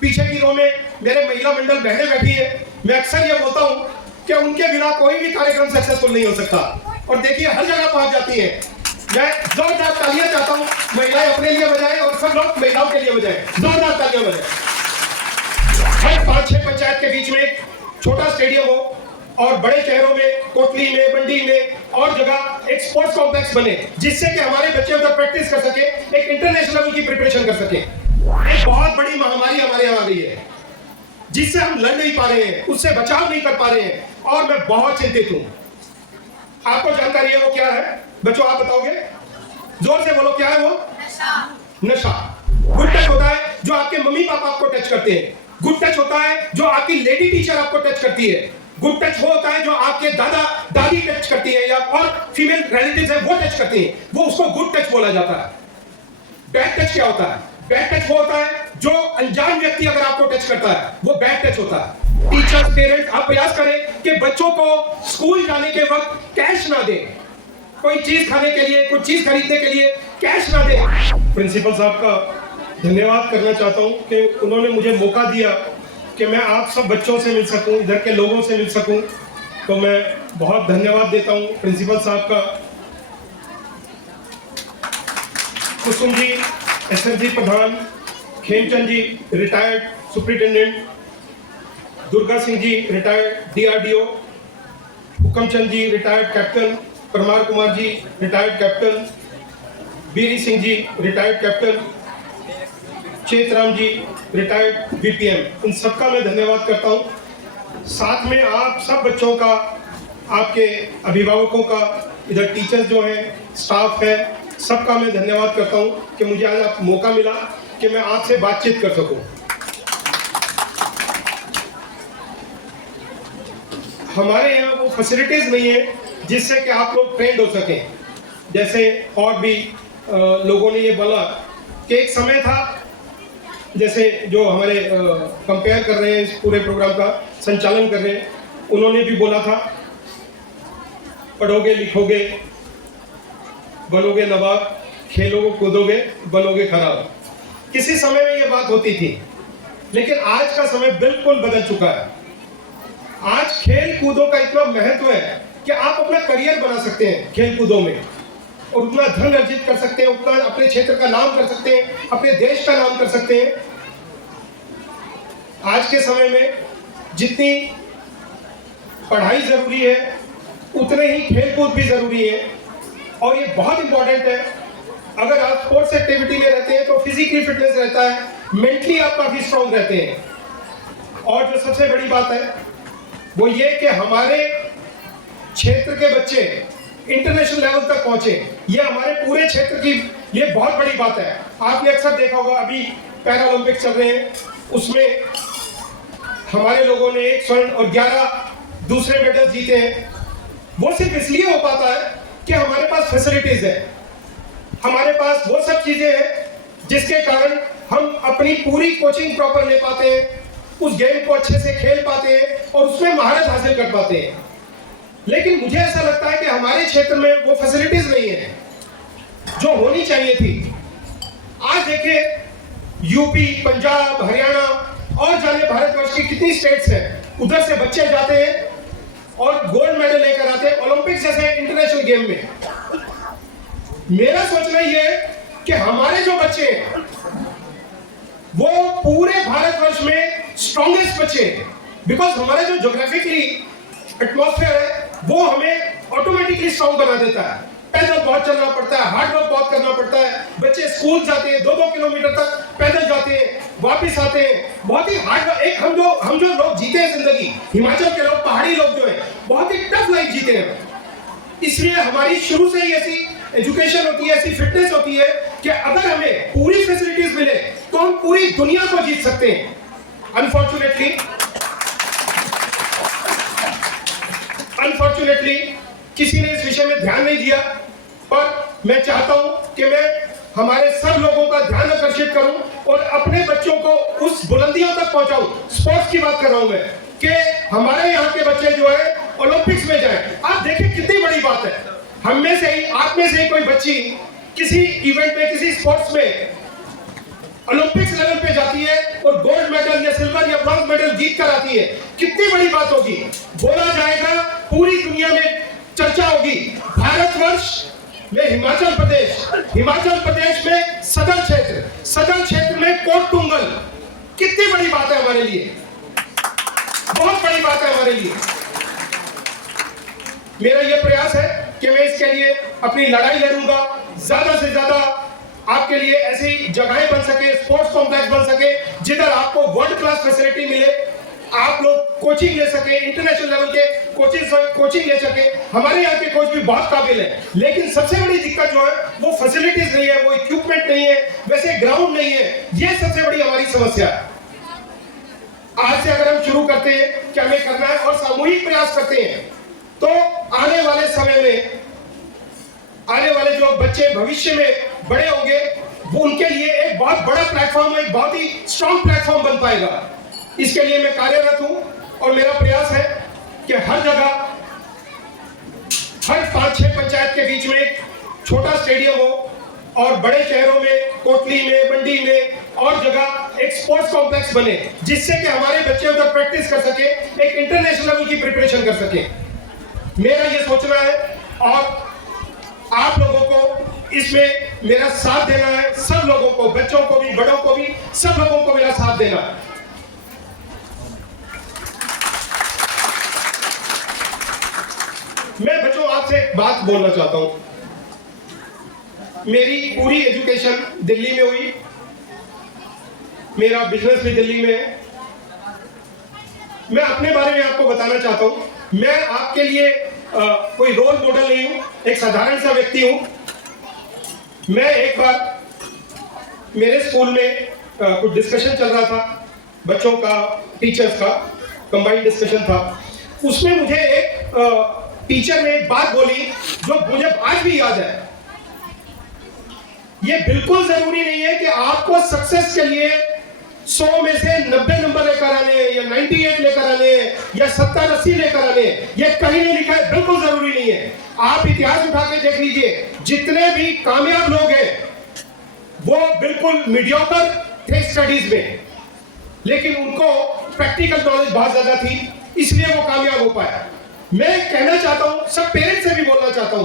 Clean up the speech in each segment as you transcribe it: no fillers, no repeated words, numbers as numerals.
पीछे की रो में मेरे महिला मंडल बहनें बैठी है। मैं अक्सर ये बोलता हूँ कि उनके बिना कोई भी कार्यक्रम सक्सेसफुल नहीं हो सकता। और देखिए हर जगह पहुंच जाती है। मैं जोरदार तालियां चाहता हूँ, महिलाएं अपने लिए बजाएं और सब लोग महिलाओं के लिए बजाएं। जोरदार तालियां बजाएं। हर 5-6 पंचायत के बीच में एक छोटा स्टेडियम हो और बड़े शहरों में, कोटली में, मंडी में और जगह एक स्पोर्ट्स कॉम्प्लेक्स बने, जिससे कि हमारे बच्चे उधर प्रैक्टिस कर सके, एक इंटरनेशनल लेवल की प्रिपरेशन कर सके। एक बहुत बड़ी महामारी हमारे यहाँ आ गई है, जिससे हम लड़ नहीं पा रहे हैं, उससे बचाव नहीं कर पा रहे हैं, और मैं बहुत चिंतित हूँ। आपको जानकारी है वो क्या है? बच्चों आप बताओगे? जोर से बोलो, क्या है वो? नशा। गुड टच होता है जो आपके मम्मी पापा आपको टच करते हैं। गुड टच होता है जो आपकी लेडी टीचर आपको टच करती है। गुड टच वो होता है जो आपके दादा दादी टच करती है, या और फीमेल रिलेटिव्स है वो टच करती है, वो उसको गुड टच बोला जाता है। बैड टच क्या होता है? बैड टच वो होता है जो अनजान व्यक्ति अगर आपको टच करता है, वो बैड टच होता है। टीचर्स, पेरेंट्स, आप प्रयास करें कि बच्चों को स्कूल जाने के वक्त कैश ना दें। कोई चीज खाने के लिए, कुछ चीज खरीदने के लिए कैश ना दें। प्रिंसिपल साहब का धन्यवाद करना चाहता हूं कि उन्होंने मुझे मौका दिया कि मैं आप सब बच्चों से मिल सकूं, इधर के लोगों से मिल सकूं, तो मैं बहुत धन्यवाद देता हूं प्रिंसिपल साहब का। कुसुम जी, एसएमसी प्रधान, खेमचंद जी retired superintendent, Durga Singh ji retired DRDO, Hukamchand जी retired captain, Parmar Kumar ji retired captain, बीरी सिंह जी रिटायर्ड कैप्टन, चेतराम जी रिटायर्ड बीपीएम, इन सबका मैं धन्यवाद करता हूं। साथ में आप सब बच्चों का, आपके अभिभावकों का, इधर टीचर्स जो हैं, स्टाफ है, सबका मैं धन्यवाद करता हूं कि मुझे आज मौका मिला कि मैं आपसे बातचीत कर सकूं। हमारे यहाँ वो फैसिलिटीज नहीं है जिससे कि आप लोग ट्रेंड हो सकें। जैसे और भी लोगों ने ये बोला कि एक समय था, जैसे जो हमारे कंपेयर कर रहे हैं, इस पूरे प्रोग्राम का संचालन कर रहे हैं, उन्होंने भी बोला था पढ़ोगे लिखोगे बनोगे नवाब, खेलोगे कूदोगे बनोगे खराब। किसी समय में ये बात होती थी, लेकिन आज का समय बिल्कुल बदल चुका है। आज खेल कूदों का इतना महत्व है कि आप अपना करियर बना सकते हैं खेल कूदों में, और उतना धन अर्जित कर सकते हैं, उतना अपने क्षेत्र का नाम कर सकते हैं, अपने देश का नाम कर सकते हैं। आज के समय में जितनी पढ़ाई जरूरी है, उतने ही खेल कूद भी जरूरी है, और ये बहुत इंपॉर्टेंट है। अगर आप स्पोर्ट्स एक्टिविटी में रहते हैं तो फिजिकली फिटनेस रहता है, मेंटली आप काफी स्ट्रांग रहते हैं। और जो सबसे बड़ी बात है वो ये कि हमारे क्षेत्र के बच्चे इंटरनेशनल लेवल तक पहुंचे, ये हमारे पूरे क्षेत्र की ये बहुत बड़ी बात है। आपने अक्सर देखा होगा, अभी पैरा ओलंपिक्स चल रहे हैं, उसमें हमारे लोगों ने 1 स्वर्ण और 11 दूसरे मेडल जीते हैं। वो सिर्फ इसलिए हो पाता है कि हमारे पास फैसिलिटीज है, हमारे पास वो सब चीजें हैं जिसके कारण हम अपनी पूरी कोचिंग प्रॉपर ले पाते हैं, उस गेम को अच्छे से खेल पाते हैं और उसमें महारत हासिल कर पाते हैं। लेकिन मुझे ऐसा लगता है कि हमारे क्षेत्र में वो फैसिलिटीज नहीं है जो होनी चाहिए थी। आज देखिए यूपी, पंजाब, हरियाणा और जाने भारतवर्ष की कितनी स्टेट्स हैं, उधर से बच्चे जाते हैं और गोल्ड मेडल लेकर आते हैं ओलंपिक्स जैसे इंटरनेशनल गेम में। मेरा सोचना ये है कि हमारे जो बच्चे हैं वो पूरे भारतवर्ष में स्ट्रॉन्गेस्ट बच्चे हैं, बिकॉज हमारा जो ज्योग्राफिकली एटमॉस्फेयर है वो हमें ऑटोमेटिकली स्ट्रॉन्ग बना देता है। पैदल बहुत चलना पड़ता है, हार्ड वर्क बहुत करना पड़ता है, बच्चे स्कूल जाते हैं 2-2 किलोमीटर तक पैदल जाते हैं, वापस आते हैं, बहुत ही हार्ड वर्क। एक हम जो लोग जीते हैं जिंदगी, हिमाचल के लोग, पहाड़ी लोग जो है, बहुत ही टफ लाइफ जीते हैं। इसलिए हमारी शुरू से ही ऐसी एजुकेशन होती है, ऐसी फिटनेस होती है कि अगर हमें पूरी फैसिलिटीज मिले तो हम पूरी दुनिया को जीत सकते हैं। अनफॉर्चुनेटली किसी ने इस विषय में ध्यान नहीं दिया, पर मैं चाहता हूं कि मैं हमारे सब लोगों का ध्यान आकर्षित करूं और अपने बच्चों को उस बुलंदियों तक पहुंचाऊं। स्पोर्ट्स की बात कर रहा हूं मैं, कि हमारे यहाँ के बच्चे जो है ओलंपिक्स में जाए। आप देखिए कितनी बड़ी बात है, हम में से ही, आप में से ही कोई बच्ची किसी इवेंट में, किसी स्पोर्ट्स में ओलंपिक्स लेवल पे जाती है और गोल्ड मेडल ब्रॉन्ज मेडल जीत कर आती है, कितनी बड़ी बात होगी। बोला जाएगा, पूरी दुनिया में चर्चा होगी। भारतवर्ष में हिमाचल प्रदेश में सदर्न क्षेत्र में कोट टुंगल, कितनी बड़ी बात है हमारे लिए, बहुत बड़ी बात है हमारे लिए। मेरा यह प्रयास है कि मैं इसके लिए अपनी लड़ाई लड़ूंगा, ज्यादा से ज्यादा आपके लिए ऐसी जगहें बन सके, स्पोर्ट्स कॉम्प्लेक्स बन सके जिधर आपको वर्ल्ड क्लास फैसिलिटी मिले, आप लोग कोचिंग ले सके, इंटरनेशनल लेवल के कोचिंग ले सके। हमारे यहाँ के कोच भी बहुत काबिल है, लेकिन सबसे बड़ी दिक्कत जो है वो फैसिलिटीज नहीं है, वो इक्विपमेंट नहीं है, वैसे ग्राउंड नहीं है। ये सबसे बड़ी हमारी समस्या है। आज से अगर हम शुरू करते हैं कि हमें करना है और सामूहिक प्रयास करते हैं, तो आने वाले समय में आने वाले जो बच्चे भविष्य में बड़े होंगे, वो उनके लिए एक बहुत बड़ा प्लेटफॉर्म, एक बहुत ही स्ट्रॉन्ग प्लेटफॉर्म बन पाएगा। इसके लिए मैं कार्यरत हूं और मेरा प्रयास है कि हर जगह, हर 5-6 पंचायत के बीच में एक छोटा स्टेडियम हो और बड़े शहरों में, कोटली में, मंडी में और जगह एक स्पोर्ट्स कॉम्प्लेक्स बने, जिससे कि हमारे बच्चे उधर प्रैक्टिस कर सके, एक इंटरनेशनल लेवल की प्रिपरेशन कर सके। मेरा ये सोचना है और आप लोगों को इसमें मेरा साथ देना है। सब लोगों को, बच्चों को भी, बड़ों को भी, सब लोगों को मेरा साथ देना है। मैं बच्चों आपसे एक बात बोलना चाहता हूं। मेरी पूरी एजुकेशन दिल्ली में हुई, मेरा बिजनेस भी दिल्ली में है। मैं अपने बारे में आपको बताना चाहता हूं। मैं आपके लिए कोई रोल मॉडल नहीं हूं, एक साधारण सा व्यक्ति हूं। मैं एक बार मेरे स्कूल में कुछ डिस्कशन चल रहा था, बच्चों का, टीचर्स का कंबाइंड डिस्कशन था। उसमें मुझे एक टीचर ने एक बात बोली जो मुझे आज भी याद है। ये बिल्कुल जरूरी नहीं है कि आपको सक्सेस के लिए 100 में से 90 नंबर लेकर आने हैं या 98 लेकर आने हैं या 70-80 लेकर आने हैं। ये कहीं नहीं लिखा है, बिल्कुल जरूरी नहीं है। आप इतिहास उठा के देख लीजिए, जितने भी कामयाब लोग हैं वो बिल्कुल मीडियोकर थे स्टडीज में, लेकिन उनको प्रैक्टिकल नॉलेज बहुत ज्यादा थी, इसलिए वो कामयाब हो पाया। मैं कहना चाहता हूं, सब पेरेंट्स से भी बोलना चाहता हूं,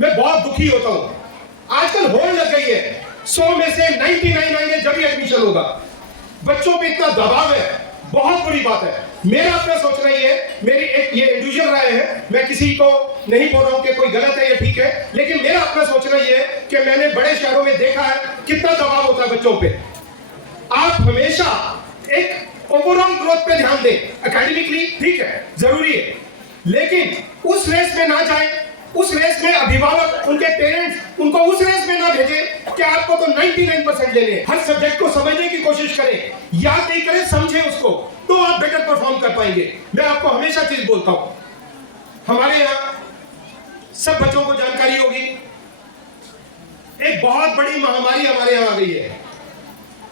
मैं बहुत दुखी होता हूं। आजकल होड़ लग गई है, 100 में से 99 आएंगे जब ही एडमिशन होगा। बच्चों पे इतना दबाव है, बहुत बुरी बात है। मेरा अपना सोचना ही है, मेरी एक ये इंडिविजुअल राय है, मैं किसी को नहीं बोल रहा हूं कि कोई गलत है या ठीक है, लेकिन मेरा अपना सोचना ये है कि मैंने बड़े शहरों में देखा है कितना दबाव होता है बच्चों पे। आप हमेशा एक ओवरऑल ग्रोथ पे ध्यान दें। एकेडमिकली ठीक है, जरूरी है, लेकिन उस रेस में ना जाए, उस रेस में अभिभावक, उनके पेरेंट्स उनको उस रेस में ना भेजें कि आपको तो 99% लेने। हर सब्जेक्ट को समझने की कोशिश करें, याद नहीं करें, समझें उसको, तो आप बेटर परफॉर्म कर पाएंगे। मैं आपको हमेशा चीज बोलता हूं, हमारे यहाँ सब बच्चों को जानकारी होगी, एक बहुत बड़ी महामारी हमारे यहाँ आ गई है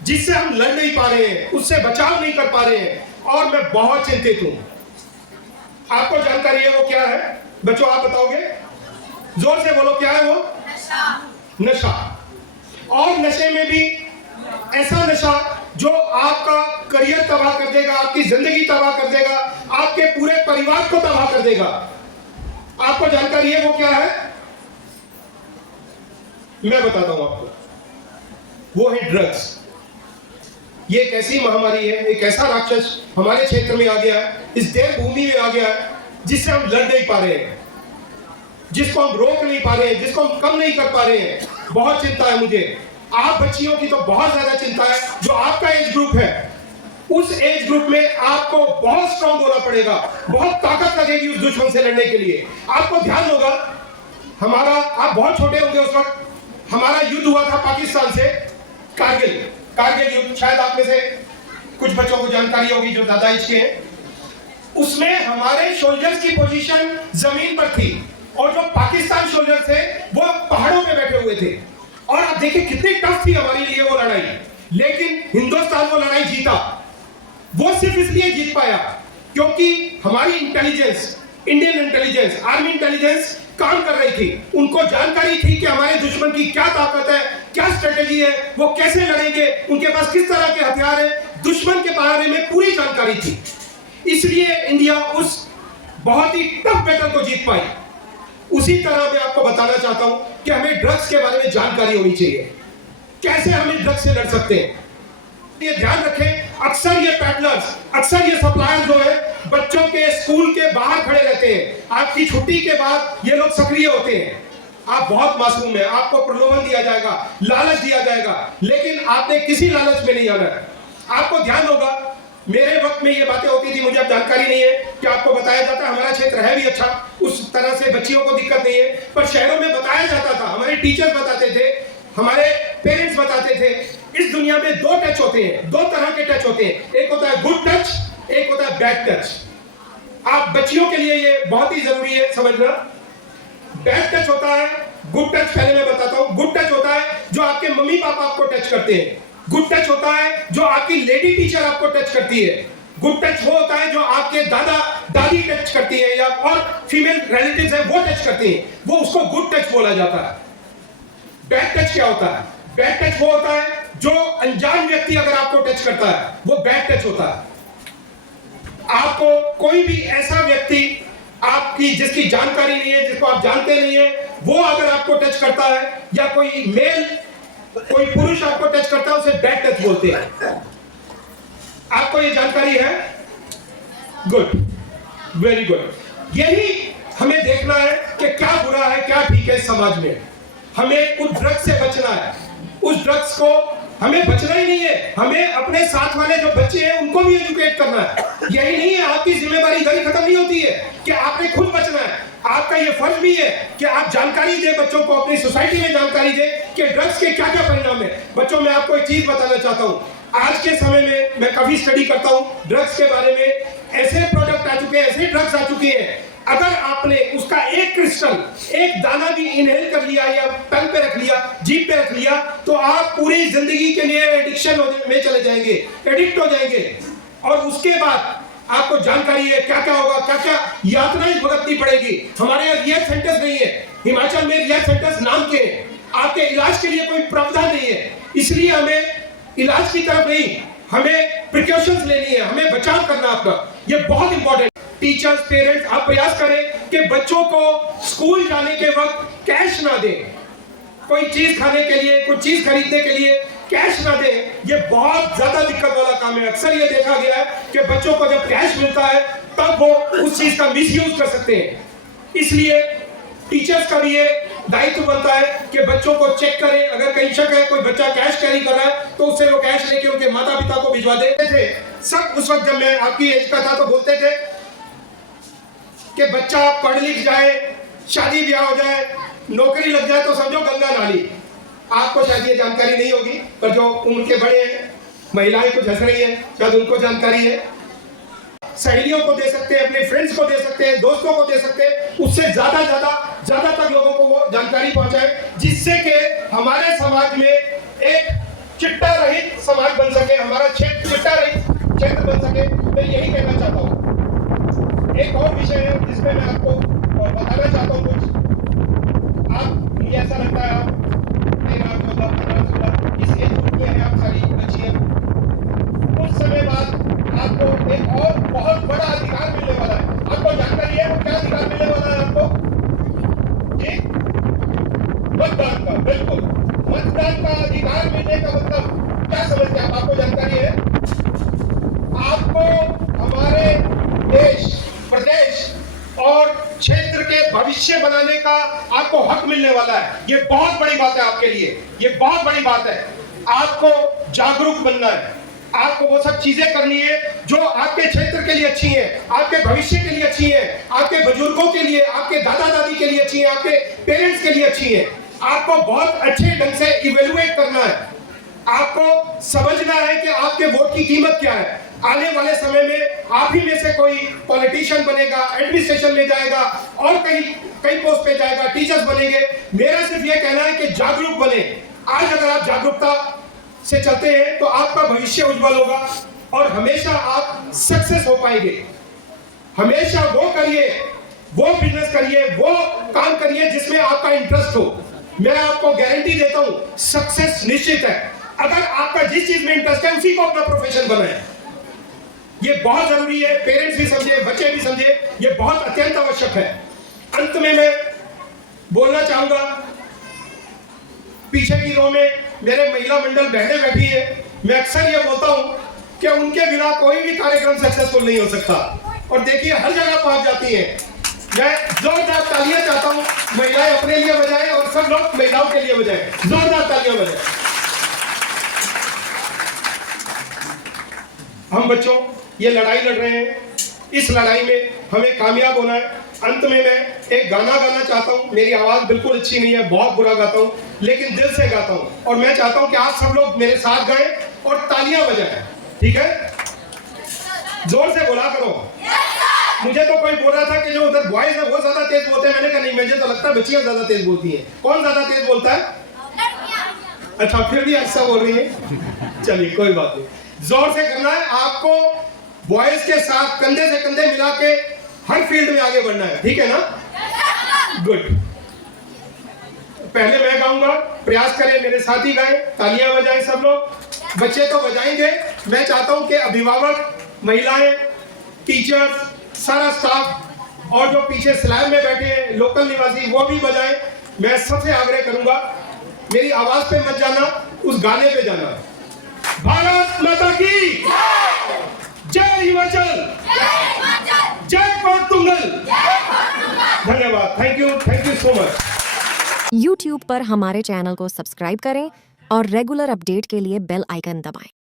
जिससे हम लड़ नहीं पा रहे हैं, उससे बचाव नहीं कर पा रहे हैं, और मैं बहुत चिंतित हूं। आपको जानकारी है वो क्या है बच्चों, आप बताओगे? जोर से बोलो, क्या है वो? नशा। और नशे में भी ऐसा नशा जो आपका करियर तबाह कर देगा, आपकी जिंदगी तबाह कर देगा, आपके पूरे परिवार को तबाह कर देगा। आपको जानकारी है वो क्या है? मैं बताता हूं आपको, वो है ड्रग्स। ये एक ऐसी महामारी है, एक ऐसा राक्षस हमारे क्षेत्र में आ गया है, इस देव भूमि में आ गया है, जिससे हम लड़ नहीं पा रहे हैं, जिसको हम रोक नहीं पा रहे हैं, जिसको हम कम नहीं कर पा रहे हैं। बहुत चिंता है मुझे। आप बच्चियों की तो बहुत ज्यादा चिंता है। जो आपका एज ग्रुप है, उस एज ग्रुप में आपको बहुत स्ट्रांग होना पड़ेगा, बहुत ताकत लगेगी उस दुश्मन से लड़ने के लिए। आपको ध्यान होगा, हमारा, आप बहुत छोटे होंगे उस वक्त, हमारा युद्ध हुआ था पाकिस्तान से, कारगिल युद्ध। शायद आप में से कुछ बच्चों को जानकारी होगी जो ज्यादा एज के हैं। उसमें हमारे सोल्जर्स की पोजीशन जमीन पर थी और जो पाकिस्तान सोल्जर थे वो पहाड़ों पे बैठे हुए थे। और आप देखिए कितनी टफ थी हमारे लिए वो लड़ाई, लेकिन हिंदुस्तान वो लड़ाई जीता। वो सिर्फ इसलिए जीत पाया क्योंकि हमारी intelligence, Indian intelligence, army intelligence काम कर रही थी। उनको जानकारी थी कि हमारे दुश्मन की क्या ताकत है, क्या स्ट्रेटेजी है, वो कैसे लड़ेंगे, उनके पास किस तरह के हथियार है, दुश्मन के बारे में पूरी जानकारी जानकारी थी, इसलिए इंडिया उस बहुत ही टफ बैटल को जीत पाई। उसी तरह मैं आपको बताना चाहता हूं कि हमें ड्रग्स के बारे में जानकारी होनी चाहिए, कैसे हम इस ड्रग्स से लड़ सकते हैं। ये ध्यान रखें, अक्सर ये पैडलर्स, अक्सर ये सप्लायर्स जो है बच्चों के स्कूल के बाहर खड़े रहते हैं। आपकी छुट्टी के बाद ये लोग सक्रिय होते हैं। आप बहुत मासूम हैं, आपको प्रलोभन दिया जाएगा, लालच दिया जाएगा, लेकिन आपने किसी लालच में नहीं आना है। आपको ध्यान होगा, मेरे वक्त में ये बातें होती थी, मुझे अब जानकारी नहीं है कि आपको बताया जाता, हमारा क्षेत्र है भी अच्छा, उस तरह से बच्चियों को दिक्कत नहीं है, पर शहरों में बताया जाता था, हमारे टीचर बताते थे, हमारे पेरेंट्स बताते थे। इस दुनिया में दो टच होते हैं, दो तरह के टच होते हैं, एक होता है गुड टच, एक होता है बैड टच। आप बच्चियों के लिए ये बहुत ही जरूरी है समझना। बैड टच होता है, गुड टच पहले मैं बताता हूं। गुड टच होता है जो आपके मम्मी पापा आपको टच करते हैं। गुड टच होता है जो आपकी लेडी टीचर आपको टच करती है। गुड टच वो होता है जो आपके दादा दादी टच करती है या और फीमेल रिलेटिव्स है वो टच करती है, वो उसको गुड टच बोला जाता है। बैड टच क्या होता है? बैड टच वो होता है जो अनजान व्यक्ति अगर आपको टच करता है, वो बैड टच होता है। आपको कोई भी ऐसा व्यक्ति आपकी जिसकी जानकारी नहीं है, जिसको आप जानते नहीं है, वो अगर आपको टच करता है या कोई मेल, कोई पुरुष आपको टच करता है, उसे बैड टच बोलते हैं। आपको ये जानकारी है? Good, very good. यही हमें देखना है कि क्या बुरा है, क्या ठीक है समाज में। हमें उस ड्रग्स से बचना है। उस ड्रग्स को हमें बचना ही नहीं है, हमें अपने साथ वाले जो बच्चे हैं उनको भी एजुकेट करना है। यही नहीं है, आपकी जिम्मेदारी इधर ही खत्म नहीं होती है कि आपने खुद बचना है। आपका ये फर्ज भी है कि आप जानकारी दें बच्चों को, अपनी सोसाइटी में जानकारी दें कि ड्रग्स के क्या क्या परिणाम है। बच्चों, मैं आपको एक चीज बताना चाहता हूं। आज के समय में मैं काफी स्टडी करता हूं ड्रग्स के बारे में। ऐसे प्रोडक्ट आ चुके हैं, ऐसे ड्रग्स आ चुके हैं, अगर आपने उसका एक क्रिस्टल, एक दाना भी इनहेल कर लिया या टंग पे रख लिया, जीभ पे रख लिया, तो आप पूरी जिंदगी के लिए एडिक्शन में चले जाएंगे, एडिक्ट हो जाएंगे। और उसके बाद आपको जानकारी है क्या क्या होगा, क्या क्या यातनाएं भुगतनी पड़ेगी। हमारे यहाँ रिहैब सेंटर्स नहीं है, हिमाचल में रिहैब सेंटर्स नाम के, आपके इलाज के लिए कोई प्रावधान नहीं है। इसलिए हमें इलाज की तरफ नहीं, हमें प्रिकॉशंस लेनी है, हमें बचाव करना अपना, ये बहुत इंपॉर्टेंट। टीचर्स, पेरेंट्स, आप प्रयास करें कि बच्चों को स्कूल जाने के वक्त कैश ना दें। कोई चीज खाने के लिए, कुछ चीज खरीदने के लिए कैश ना दें, ये बहुत ज्यादा दिक्कत वाला काम है। अक्सर ये देखा गया है कि बच्चों को जब कैश मिलता है तब वो उस चीज का मिसयूज कर सकते हैं। इसलिए टीचर्स का भी ये दायित्व बनता है कि बच्चों को चेक करें, अगर कहीं शक है कोई बच्चा कैश कैरी कर रहा है तो उससे वो कैश लेके उनके माता पिता को भिजवा देते थे। सब उस वक्त जब मैं आपकी एज का था तो बोलते थे कि बच्चा पढ़ लिख जाए, शादी ब्याह हो जाए, नौकरी लग जाए तो समझो गंगा नाली। आपको शायद ये जानकारी नहीं होगी, पर जो उम्र के बड़े हैं, महिलाएं कुछ हंस रही हैं, शायद उनको जानकारी है। सहेलियों को दे सकते हैं, अपने फ्रेंड्स को दे सकते हैं, दोस्तों को दे सकते हैं, उससे ज्यादा तक लोगों को वो जानकारी पहुंचाए, जिससे कि हमारे समाज में एक चिट्टा रहित समाज बन सके, हमारा क्षेत्र चिट्टा रहित क्षेत्र बन सके। मैं यही कहना चाहता हूँ। एक और विषय है जिसमें मैं आपको बताना चाहता हूँ कुछ। आप, मुझे ऐसा लगता है आप 13, 14, 15, 16 इस एज ग्रुप में है, आप सारी बच्चियां। कुछ समय बाद आपको एक और बहुत बड़ा अधिकार मिलने वाला है। आपको जानकारी है वो क्या अधिकार मिलने वाला है आपको? जी, मतदान का। बिल्कुल, मतदान का अधिकार मिलने का मतलब क्या समझते हैं आप? आपको जानकारी है? आपको हमारे देश, प्रदेश और क्षेत्र के भविष्य बनाने का आपको हक मिलने वाला है। ये बहुत बड़ी बात है आपके लिए, ये बहुत बड़ी बात है। आपको जागरूक बनना है, आपको वो सब चीजें करनी है जो आपके क्षेत्र के लिए अच्छी हैं, आपके भविष्य के लिए अच्छी हैं, आपके बुजुर्गों के लिए, आपके दादा दादी के लिए अच्छी हैं, आपके पेरेंट्स के लिए अच्छी हैं। आपको बहुत अच्छे ढंग से इवेलुएट करना है, आपको समझना है कि आपके वोट की कीमत क्या है। आने वाले समय में आप ही में से कोई पॉलिटिशियन बनेगा, एडमिनिस्ट्रेशन में जाएगा और कई पोस्ट पे जाएगा, टीचर्स बनेंगे। मेरा सिर्फ ये कहना है कि जागरूक बने। आज अगर आप जागरूकता से चलते हैं तो आपका भविष्य उज्जवल होगा और हमेशा आप सक्सेस हो पाएंगे। हमेशा वो करिए, वो बिजनेस करिए, वो काम करिए जिसमें आपका इंटरेस्ट हो। मैं आपको गारंटी देता हूं सक्सेस निश्चित है। अगर आपका जिस चीज में इंटरेस्ट है उसी को अपना प्रोफेशन बनाएं। ये बहुत जरूरी है, पेरेंट्स भी समझे, बच्चे भी समझे, ये बहुत अत्यंत आवश्यक है। अंत में मैं बोलना चाहूंगा, पीछे की रो में मेरे महिला मंडल बहनें बैठी है, मैं अक्सर ये बोलता हूं कि उनके बिना कोई भी कार्यक्रम सक्सेसफुल नहीं हो सकता, और देखिए हर जगह पहुंच जाती है। मैं जोरदार तालियां चाहता हूं, महिलाएं अपने लिए बजाएं और सब लोग महिलाओं के लिए बजाएं, जोरदार तालियां बजाएं। हम बच्चों ये लड़ाई लड़ रहे हैं, इस लड़ाई में हमें कामयाब होना है। अंत में मैं एक गाना गाना चाहता हूँ, मेरी आवाज बिल्कुल अच्छी नहीं है, बहुत बुरा गाता हूँ, लेकिन दिल से गाता हूँ, और मैं चाहता हूँ कि आप सब लोग मेरे साथ गाएं और तालियां बजाएं, ठीक है? जोर से बोला करो। मुझे तो कोई बोल रहा था कि जो उधर बॉयज है वो ज्यादा तेज बोलते हैं, मैंने कहा नहीं, मुझे तो लगता है बच्चियां ज्यादा तेज बोलती हैं। कौन ज्यादा तेज बोलता है? अच्छा, फिर भी ऐसा बोल रही है, चलिए कोई बात नहीं, जोर से करना है आपको, बॉयज के साथ कंधे से कंधे मिला के हर फील्ड में आगे बढ़ना है, ठीक है ना? गुड। पहले मैं गाऊंगा, प्रयास करें मेरे साथ ही गाएं, तालियां बजाएं सब लोग, बच्चे तो बजाएंगे, मैं चाहता हूं कि अभिभावक, महिलाएं, टीचर्स, सारा स्टाफ और जो पीछे स्लैब में बैठे हैं लोकल निवासी वो भी बजाएं। मैं सबसे आग्रह करूंगा, मेरी आवाज पे मत जाना, उस गाने पे जाना। भारत माता की जय हिमाचल, जय कोटुंगल। धन्यवाद, thank you so much. YouTube पर हमारे चैनल को सब्सक्राइब करें और रेगुलर अपडेट के लिए बेल आइकन दबाएं।